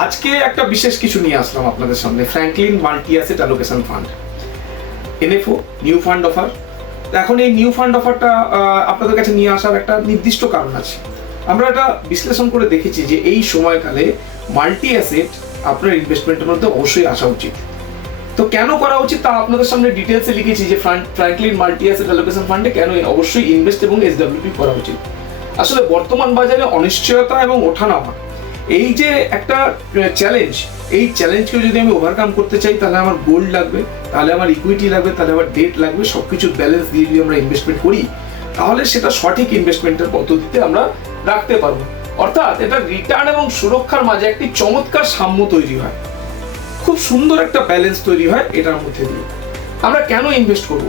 আজকে একটা বিশেষ কিছু নিয়ে আসলাম আপনাদের সামনে, Franklin multi asset allocation fund, NFO new fund offer. এখন এই নিউ ফান্ড অফারটা আপনাদের কাছে নিয়ে আসার একটা নির্দিষ্ট কারণ আছে। আমরা এটা বিশ্লেষণ করে দেখেছি যে এই সময়কালে মাল্টি অ্যাসেট আপনার ইনভেস্টমেন্টের মধ্যে অবশ্যই আসা উচিত। তো কেন করা উচিত তা আপনাদের সামনে ডিটেলসে লিখেছি যে ফ্র্যাঙ্কলিন মাল্টি অ্যাসেট অ্যালোকেশন ফান্ডে কেন অবশ্যই ইনভেস্ট এবং এসডব্লিউপি করা উচিত। আসলে বর্তমান বাজারে অনিশ্চয়তা এবং ওঠানামা, এই যে একটা চ্যালেঞ্জ, এই চ্যালেঞ্জকে যদি আমি ওভারকাম করতে চাই তাহলে আমার গোল্ড লাগবে, তাহলে আমার ইকুইটি লাগবে, তাহলে আমার ডেট লাগবে। সবকিছুর ব্যালেন্স দিয়ে যদি আমরা ইনভেস্টমেন্ট করি তাহলে সেটা সঠিক ইনভেস্টমেন্টের পদ্ধতিতে আমরা রাখতে পারবো। অর্থাৎ এটা রিটার্ন এবং সুরক্ষার মাঝে একটি চমৎকার সাম্য তৈরি হয়, খুব সুন্দর একটা ব্যালেন্স তৈরি হয় এটার মধ্যে দিয়ে। আমরা কেন ইনভেস্ট করব?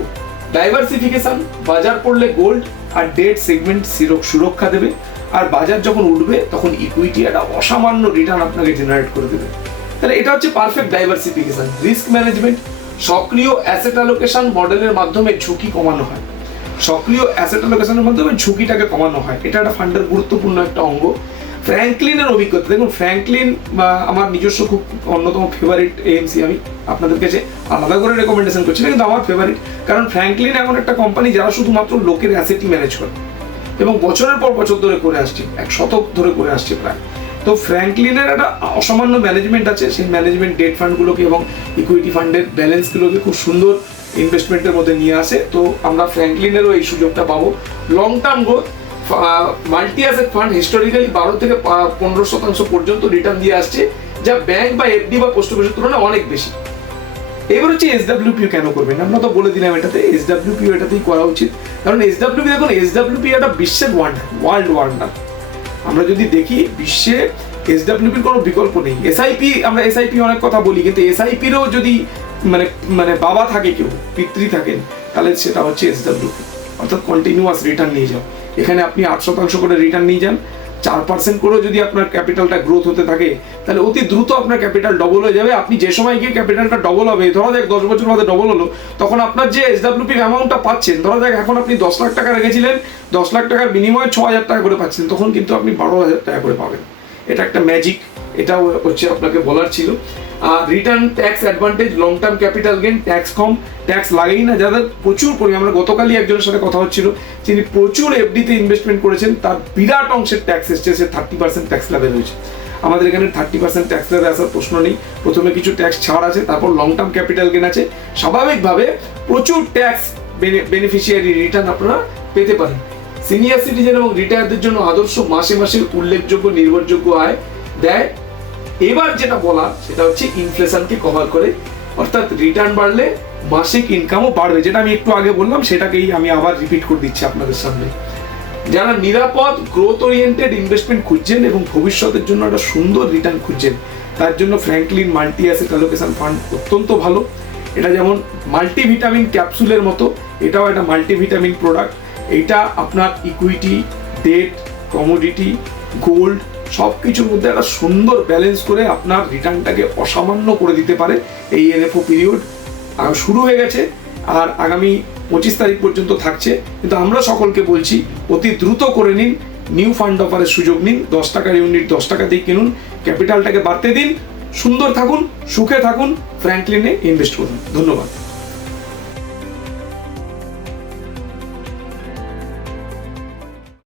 ডাইভার্সিফিকেশন, বাজার পড়লে গোল্ড আর ডেট সেগমেন্ট সুরক্ষা দেবে, আর বাজার যখন উঠবে তখন ইকুইটি একটা অসামান্য রিটার্ন আপনাকে জেনারেট করে দেবে। তাহলে এটা হচ্ছে পারফেক্ট ডাইভার্সিফিকেশন। রিস্ক ম্যানেজমেন্ট, সক্রিয় অ্যাসেট অ্যালোকেশন মডেলের মাধ্যমে ঝুঁকি কমানো হয়। সক্রিয় অ্যাসেট অ্যালোকেশনের মাধ্যমে ঝুঁকিটাকে কমানো হয়, এটা একটা ফান্ডের গুরুত্বপূর্ণ একটা অঙ্গ। ফ্র্যাঙ্কলিনের অভিজ্ঞতা দেখুন, ফ্র্যাঙ্কলিন আমার নিজস্ব খুব অন্যতম ফেভারিট এএমসি, আমি আপনাদের কাছে আলাদা করে রেকমেন্ডেশন করছি না, কিন্তু আমার ফেভারিট। কারণ ফ্র্যাঙ্কলিন এমন একটা কোম্পানি যারা শুধুমাত্র লোকের অ্যাসেটই ম্যানেজ করে এবং বছরের পর বছর ধরে করে আসছে, এক শতক ধরে করে আসছে প্রায়। তো ফ্র্যাঙ্কলিনের একটা অসামান্য ম্যানেজমেন্ট আছে, সেই ম্যানেজমেন্ট ডেট ফান্ডগুলোকে এবং ইকুইটি ফান্ডের ব্যালেন্সগুলোকে খুব সুন্দর ইনভেস্টমেন্টের মধ্যে নিয়ে আসে। তো আমরা ফ্র্যাঙ্কলিনেরও এই সুযোগটা পাবো। Long term growth, multi asset fund historically 12 থেকে 15% পর্যন্ত রিটার্ন দিয়ে আসছে, যা ব্যাংক বা এফডি বা পোস্ট অফিসের তুলনায় অনেক বেশি। এবার হচ্ছে এসডব্লিউপি কেন করবেন, আমরা তো বলে দিলাম এটাতে এসডব্লিউপি এটাতেই করা উচিত। কারণ এসডব্লিউপি, দেখুন এসডব্লিউপি একটা বিশ্বের ওয়ান্ডার, ওয়ার্ল্ড ওয়ান্ডার। আমরা যদি দেখি বিশ্বে এসডব্লিউপির কোনো বিকল্প নেই। এসআইপি, আমরা এসআইপি অনেক কথা বলি, কিন্তু এসআইপিরও যদি মানে বাবা থাকে, কেউ পিতৃ থাকেন, তাহলে সেটা হচ্ছে এসডব্লিউপি, অর্থাৎ কন্টিনিউয়াস রিটার্ন নিয়ে যাও। এখানে আপনি 8% করে রিটার্ন নিয়ে যান, 4% করেও যদি আপনার ক্যাপিটালটা গ্রোথ হতে থাকে তাহলে অতি দ্রুত আপনার ক্যাপিটাল ডবল হয়ে যাবে। আপনি যে সময় গিয়ে ক্যাপিটালটা ডবল হবে, ধরা যাক 10 বছর বাদে ডবল হলো, তখন আপনার যে এসডব্লিউপি অ্যামাউন্টটা পাচ্ছেন, ধরা যাক এখন আপনি 10 লাখ টাকা রেখেছিলেন, 10 লাখ টাকার বিনিময়ে 6,000 টাকা করে পাচ্ছেন, তখন কিন্তু আপনি 12,000 টাকা করে পাবেন। এটা একটা ম্যাজিক, এটাও হচ্ছে আপনাকে বলার ছিল। আর return, tax advantage, long term capital gain, tax কম, ট্যাক্স লাগেই না। যাদের প্রচুর পরিমাণ, আমরা গতকালই একজনের সাথে কথা হচ্ছিল, যিনি প্রচুর এফডিতে ইনভেস্টমেন্ট করেছেন, তার বিরাট অংশের ট্যাক্স এসছে, সে 30% ট্যাক্স লেভেল হয়েছে। আমাদের এখানে 30% ট্যাক্স লেভেল আসার প্রশ্ন নেই। প্রথমে কিছু ট্যাক্স ছাড় আছে, তারপর লং টার্ম ক্যাপিটাল গেইন আছে। স্বাভাবিকভাবে প্রচুর ট্যাক্স বেনিফিশিয়ারি রিটার্ন আপনারা পেতে পারেন। সিনিয়র সিটিজেন এবং রিটায়ারদের জন্য আদর্শ, মাসে মাসে উল্লেখযোগ্য নির্ভরযোগ্য আয় দেয়। এবার যেটা বলা সেটা হচ্ছে ইনফ্লেশনকে কভার করে, অর্থাৎ রিটার্ন বাড়লে মাসিক ইনকামও বাড়বে, যেটা আমি একটু আগে বললাম সেটাকেই আমি আবার রিপিট করে দিচ্ছি আপনাদের সামনে। যারা নিরাপদ গ্রোথ ওরিয়েন্টেড ইনভেস্টমেন্ট খুঁজছেন এবং ভবিষ্যতের জন্য একটা সুন্দর রিটার্ন খুঁজছেন, তার জন্য Franklin multi asset allocation fund অত্যন্ত ভালো। এটা যেমন মাল্টিভিটামিন ক্যাপসুলের মতো, এটাও একটা মাল্টিভিটামিন প্রোডাক্ট। এটা আপনার ইকুইটি, ডেট, কমোডিটি, গোল্ড সব কিছুর মধ্যে একটা সুন্দর ব্যালেন্স করে আপনার রিটার্নটাকে অসামান্য করে দিতে পারে। এই এনএফও পিরিয়ড শুরু হয়ে গেছে আর আগামী 25 তারিখ পর্যন্ত থাকছে, কিন্তু আমরা সকলকে বলছি অতি দ্রুত করে নিন, নিউ ফান্ড অফারের সুযোগ নিন। 10 টাকার ইউনিট 10 টাকাতেই কিনুন, ক্যাপিটালটাকে বাড়তে দিন, সুন্দর থাকুন, সুখে থাকুন, ফ্র্যাঙ্কলিনে ইনভেস্ট করুন। ধন্যবাদ।